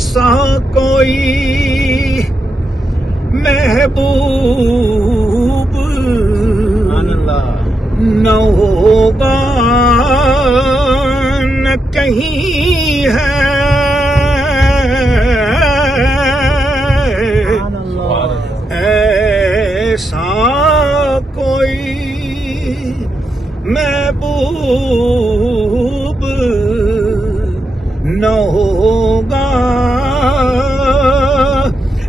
ایسا کوئی محبوب نہ ہوگا نہ کہیں ہے، ایسا کوئی محبوب نہ ہوگا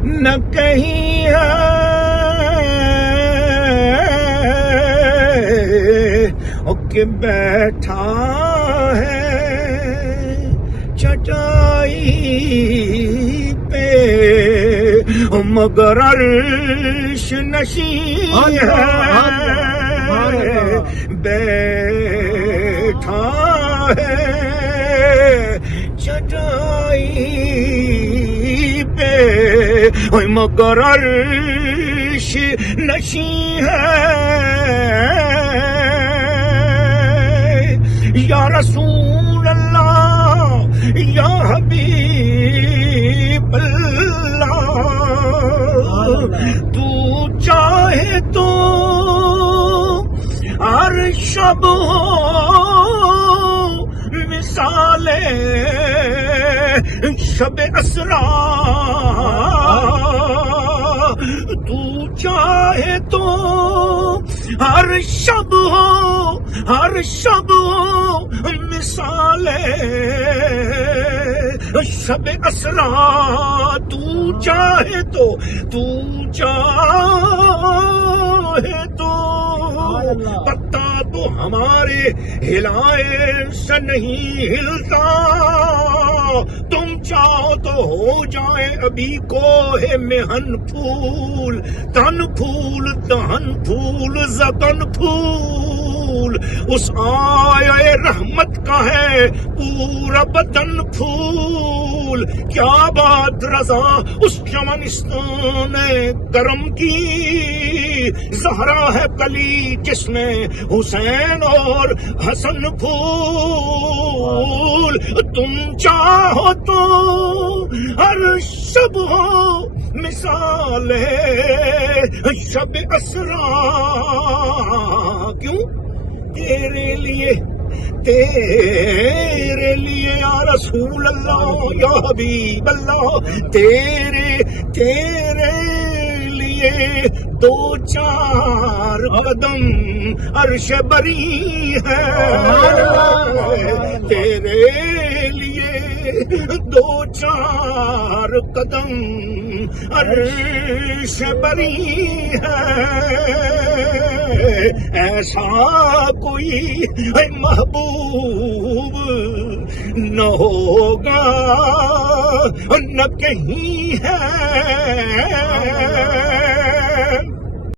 نہ کہیں ہے، کہ بیٹھا ہے چٹائی پہ مگر عرش نشین ہے، بیٹھا ہے چٹائی پہ مگر عرش نشین ہے، یا رسول اللہ یا حبیب اللہ، تو چاہے تو ہر شب ہو مثال شب اسرا، تو چاہے تو ہر شب ہو ہر شب مثال شب اسرا، تو چاہے تو پتا تو ہمارے ہلائے سے نہیں ہلتا، تم چاہو تو ہو جائے ابھی کوہ مہن پھول، تن پھول دہن پھول زدن پھول، اس آئے رحمت کا ہے پورا بدن پھول، کیا بات رضا اس چمنستان کرم کی، زہرا ہے کلی جس میں حسین اور حسن پھول، تم چاہو تو ہر شب ہو مثال شب اسرا، کیوں تیرے لیے یا رسول اللہ یا حبیب اللہ، تیرے لیے دو چار قدم عرش بری ہے، تیرے لیے دو چار قدم عرش بری ہے، ایسا کوئی محبوب نہ ہوگا نہ کہیں ہے،